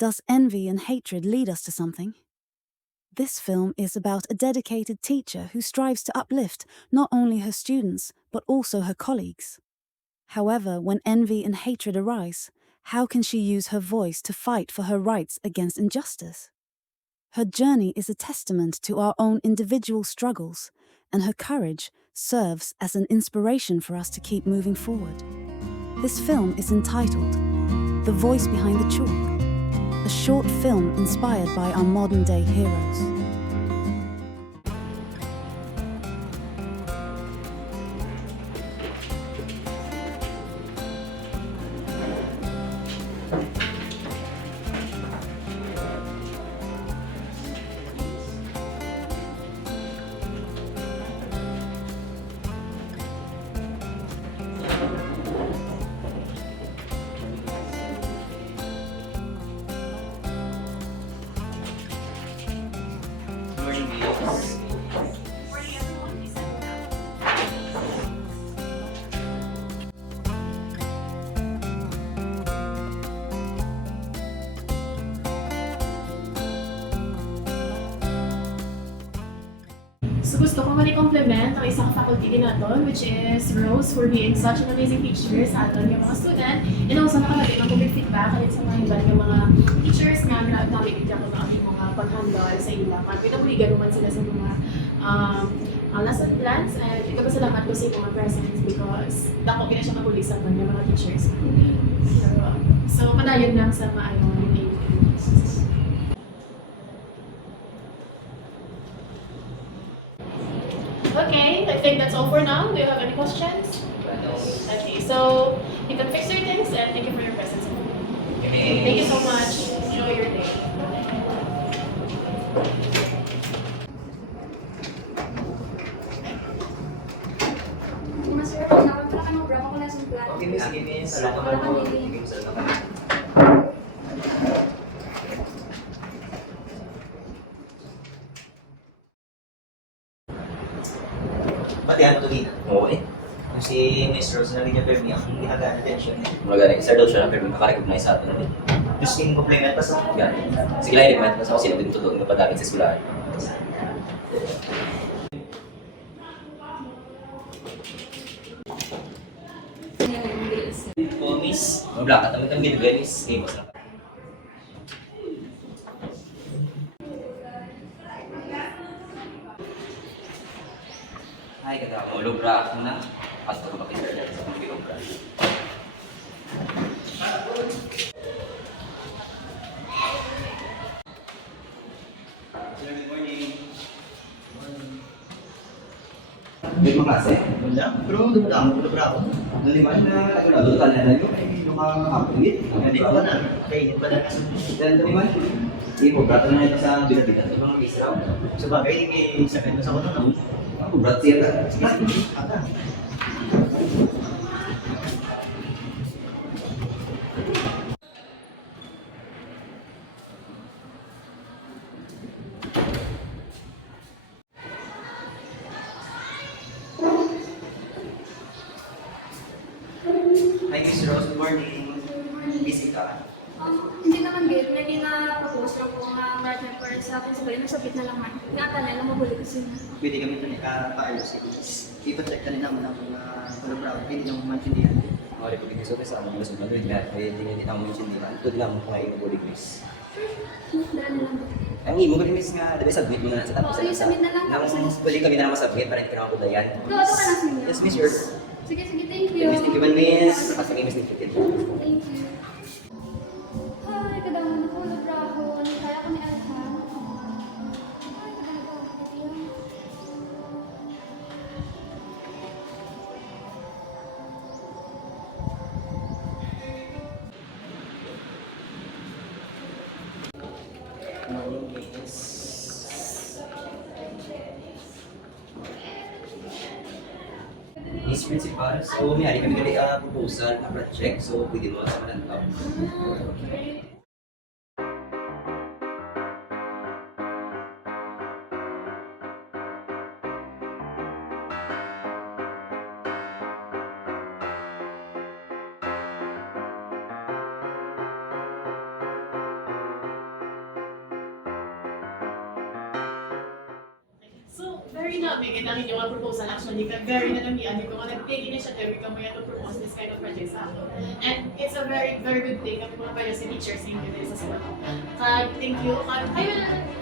Does envy and hatred lead us to something? This film is about a dedicated teacher who strives to uplift not only her students, but also her colleagues. However, when envy and hatred arise, how can she use her voice to fight for her rights against injustice? Her journey is a testament to our own individual struggles, and her courage serves as an inspiration for us to keep moving forward. This film is entitled The Voice Behind the Chalk, a short film inspired by our modern-day heroes. So gusto ko ma-compliment ang isang faculty din natin, which is Rose, for being such an amazing teacher sa aton yung mga student. And also nakakabit ng public feedback kalit sa mga iban yung mga teachers nga grabe namin bigyan ko ng aking mga pag-handle sa ilang. At pinabuligan naman sila sa mga lesson plans. And ikapasalamat ko sa mga presents because dako gina siya kabulisan ng mga teachers. So padayon lang sa maayong Okay, I think that's all for now. Do you have any questions? Okay, so you can fix your things and thank you for your presence. Thank you so much. Enjoy your day. Mas sir, wala ka ng bravo ko na sa plan. Okay, miss, sige, miss. Salamat Wala po. kang Okay, salamat. Batihan mo ito dito. Oo eh. Yung si Miss Rose na rin pero ang hinagaan attention eh. Mga ganun. Isa daw siya pero nakarecognize sa atin na rin. Just yung compliment pa sa Ganun. Sige lang, recommend pa sa ako sila din tutulong na padamit sa eskwelahan. Oh, Miss. Mga black at ang midway is famous lang. Ay, kata mo, lubra ako na. At ko makita dyan sa mga lubra. Good morning. May mga klase? Wala. Pero dumula ako. Naliman na nagulado ka na yun. Ay, nakakapagit. Hindi pa ba na? Kainin pa na nasa. Dan naliman. Ipo, brato na ito sa bilat-bilat. Ito mga israw. Sa bagay, sakit na sa kuno na. Ako, brat siya ka. Ata. Hi, Miss Rose. Good morning. Busy ka? Hindi naman gate, may na-propose lang po nga right member sa akin sa bayan, nasabit na lang man. Nga tanay lang mabuli kasi na. Pwede kami ito paayos. Ipacheck ka rin naman ako na wala bravo. Hindi naman maintindihan. Mga republikin sa sa mga nasunan rin nga. Kaya hindi nga nila mo yung sindihan. Ito din lang mo kung ay inubulig, miss. Daan na lang. Ang imo ko rin, miss nga. Dabi, submit mo na sa tapos. Oo, i-submit na lang. Nang bali kami na naman submit para hindi ka naman kudayan. Ito ka lang sa inyo. Yes, miss, yours. Sige, thank you. Miss, thank you man, miss. Nakasang miss, thank you. Thank you. Hi, kadaman ako, bravo. Kaya ko ni Alha. Hi, kadaman ako. Morning, Miss. Miss Principal, so may hari kami gali proposal na project. So pwede mo sa malantaw. very namin and ang inyong proposal actually very nanamian ko nga nag-take initiative kamo to propose this kind of project sa ato. And it's a very good thing kami mga pala sa teachers sa inyo sa school. Thank you. I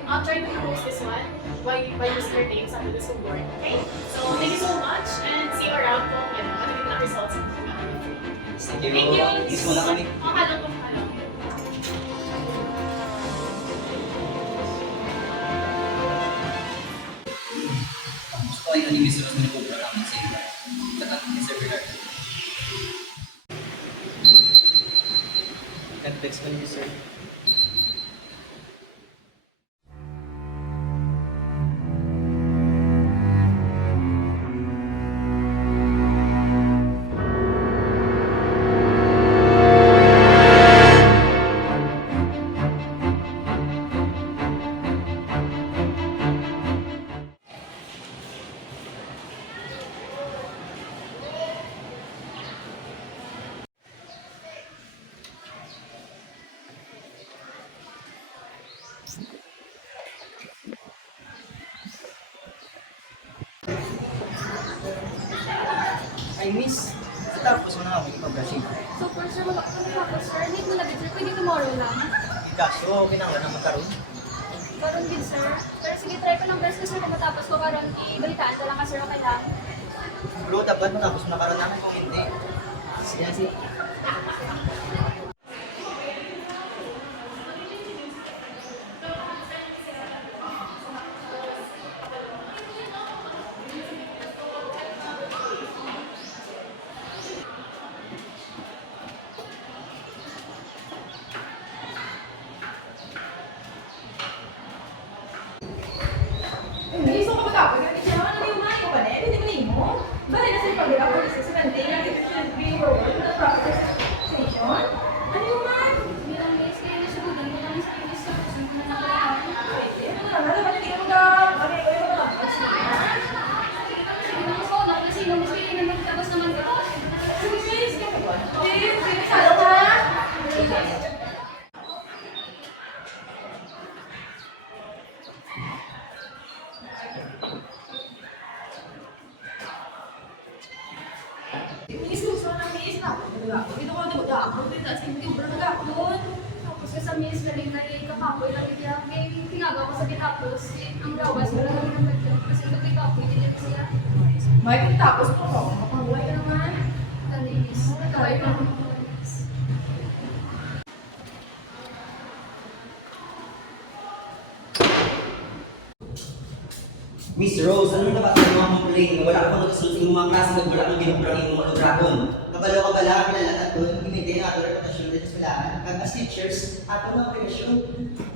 will try to propose this one by using your names under the school board. Okay? So thank you so much and see you around kung ano yung mga results. Thank you. Thank you. Kiss muna kami. Makalang. Gusto ko kayo ni Mr. Rose na Cobra namin sa inyo. Tsaka Mr. Bernard. Nag-text ka niyo, sir. Ay, miss. Tapos mo na ako ipag-brushing. So, for sure, wala ko na ako, sir. Need mo na din, sir. Pwede tomorrow lang. Kaso, kinanglan na magkaroon. Karon din, sir. Pero sige, try ko ng best ko, sir. Kung matapos ko karon, ibalitaan ko lang ka, sir. Okay lang. Bro, dapat mo tapos mo na karoon namin kung hindi. Sige, sige. Gusto ko matapos yung teacher naman, ano yung mga ko ba na? Hindi mo na mo. Bali na sa pag-ira ko sa Sunday, yung should be forward to the proper station. Ano yung man? Bilang miss, kaya nasugudan ko lang sa miss, sir. Gusto ko na nakalahan. Pwede. Ano naman? Dapat hindi mo na. Okay, ko yung matapos. Sige lang, so, kasi nung miss, kaya naman tapos naman ko. Sige, miss. Sige, salo ka. Miss, gusto na miss na. Dito ko na ako. Dito sa hindi ko na nagakon. Tapos ko sa miss, galing na kakapoy lang niya. May tinagaw ko sa kitapos. Ang gawas, wala lang yung nagdito. Kasi ito kikapoy, din siya. May pagtapos mo ko. Makabuhay ka naman. Nalinis. Kaway pa ako. Miss Rose, ano na ba ang mga complain? Wala ka pang nagsusunod sa mga klase, wala kang ginubrang yung mga lubrahon. Kabalo ka pala, pinalatan doon, gimitin ang ato reputasyon dito sa kailangan. Kag as teachers, ato ng relasyon.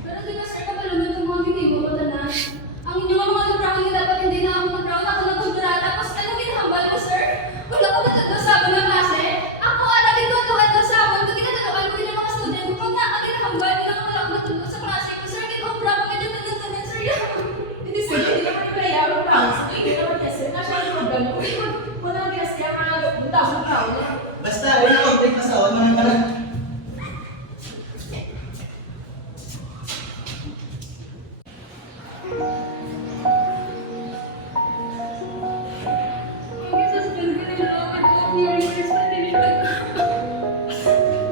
Pero di ba, sir, kapalunan itong mga ginagawa ko na. Ang inyong mga lubrahon niya dapat hindi na ako mag-brown. Ako nagkundura. Tapos anong ginahambal ko, sir? Wala ko matagdasabon ng klase. Ako, alagin ko ito at sabon. Kung ginagawa ko yung mga student, kung na ang ginahambal, hindi na ako wala ko matagdas sa klase ko, sir. Ginahambal ko kayo ng sir. Hindi sir, hindi naman yung layawang tao. Hindi naman kasi, nasa yung problem ko. Wala nang ginasya mga tao ng tao. Basta, wala ka complaint pa sa awan, mga ka lang. Hindi sa student ko nila ako mag-years na nila.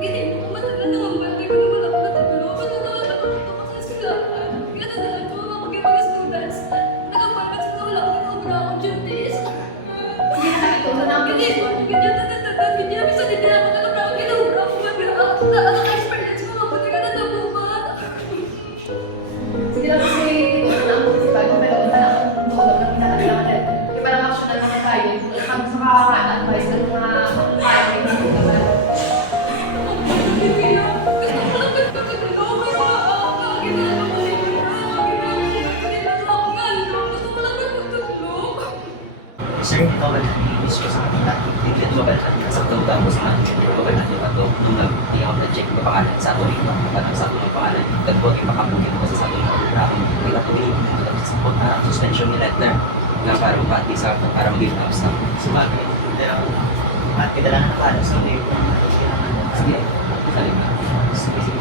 Hindi mo matagal na ang bagay ko naman ako natutulog. Matagal ako dito kasi sila. Kaya nadala ko ako mga students. Nagpapalit sila wala akong ginagawa akong duties. Sige na nakita ko na namin. Ganyan natatagal. Ganyan bisa din ako nagabra ako ginagawa ako. Ang experience ko mabuti ka na nabuhat. Sige lang kasi, ito na ako kasi bago pero wala na akong tulog ng pinakailangan natin. Iba lang action na naman tayo. Ang sa kakaka-advise ng mga kaya may hindi naman. Sir, bawal na miss ko sa kanila. Hindi ito ba sa itong tapos na bawal natin ito nung nag-i ako na-check ko pangalan sa ato rin parang sa ato ng pangalan nagbuhat yung pakamugin ko sa ato ng lubrahon may katuloy sa suspension ni letter nga parang pati sa para maging tapos na Sumagay. Pero, at kita lang nakaalam sa mga sige saling na sige sige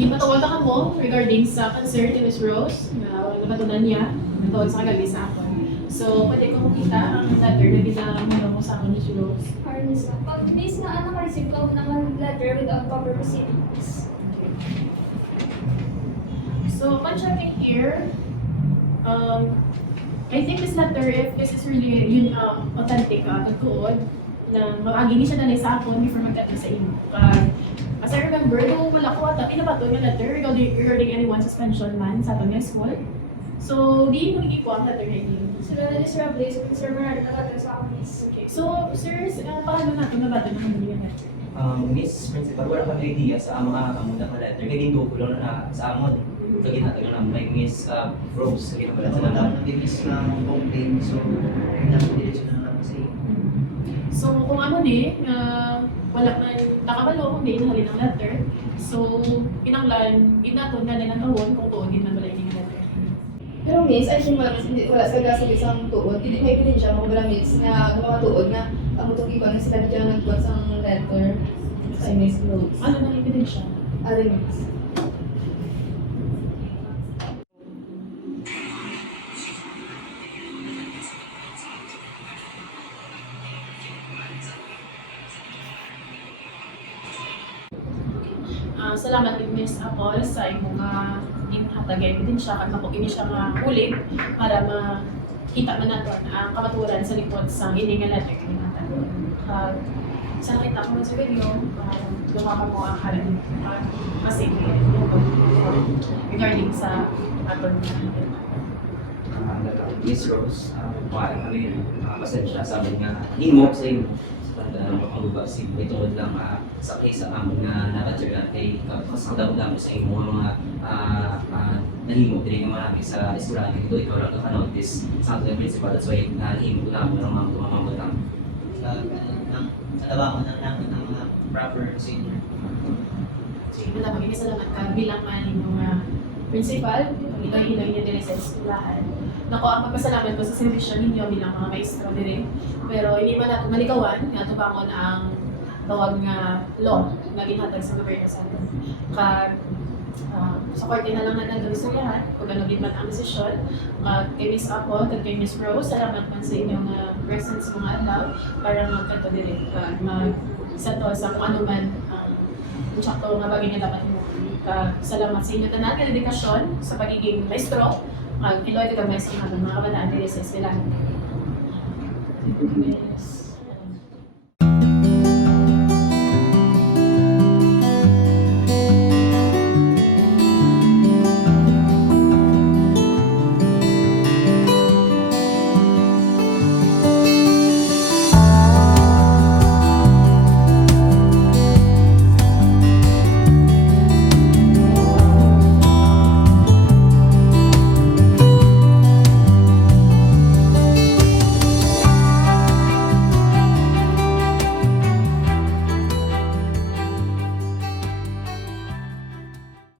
Ipatawag ka mo regarding sa concern ni Ms. Rose na napatunan niya natawag sa kagabi sa akin. So, pwede ko makita ang letter na ginamano mo sa akin ni Ms. Rose. Miss, pag miss na naka-receive ko naman letter without proper proceedings. So, upon checking here, I think this letter, if this is really yun, authentic, tagtuod, na mag-agi siya na sa akin before mag-cut sa imo. As I remember, nung wala ko ata, pinabato yung letter regarding anyone's suspension man sa aton nga school. So, di mo ko ang letter na ini. Sila na Miss Robles, Sir Bernardo nakatira sa akin, Miss. Okay. So, sir, paano natin nabato na kami yung letter? Miss Principal, wala kami idea sa mga kamuda nga letter. Kaya din ko lang na sa amon. Kaya ginatagal na may Miss Rose. Kaya Wala naman ko sa daw nag-miss ng complaint, so nag-diretso na lang sa iyo. So, kung ano wala man nakabalo, kung di nahalin ang letter. So, kinanglan, ginaton na ng tawon kung tuon din man wala yung letter. Pero miss, I think wala sa gasag isang tuod. Hindi may pilin siya mga miss nga gumawa tuod nga ang mutong iba nga sila dyan nagbuat sa letter sa Miss Rose. Ano nang ebidensya? Ari miss. Salamat din Miss Apol sa imong hatag ebidensya at mapugini siya nga ulit para makita man naton ang kamaturan sa likod sa ini nga letter ni hatag. Sa nakita ko man sa video, lumaka mo ang halang kasi regarding sa aton Miss Rose, kumain kami, pasensya sa amin nga himo sa inyo. Sa tanda ng pagbabagsig, ito lang sa case sa amon nga nakatira kay mas daw lang sa inyo mga nahimo din nga marami sa eskwelahan ito, ikaw lang nakanotice sa ating principal, that's why nahimo ko lang ng mga tumamang Sa trabaho na namin ng mga proper procedure. Sige na lang, salamat ka bilang mga principal, ilaw-ilaw niya din sa eskwelahan. Nako, ang pagpasalamat ko sa servisyo ninyo bilang mga maestro din. Pero hindi man natin malikawan, nga tubangon ang tawag nga law na ginhatag sa gobyerno sa atin. Sa korte na lang natin istoryahan kung ano din man ang desisyon. Kay Miss Apple at kay Miss Rose, salamat man sa inyong presence sa mga adlaw para magkanto din isa to sa kung ano man kung sakto nga bagay nga dapat mo. Salamat sa inyo tanan kay dedikasyon sa pagiging maestro. Iloy ka gamay sa mga kabataan din sa eskwelahan.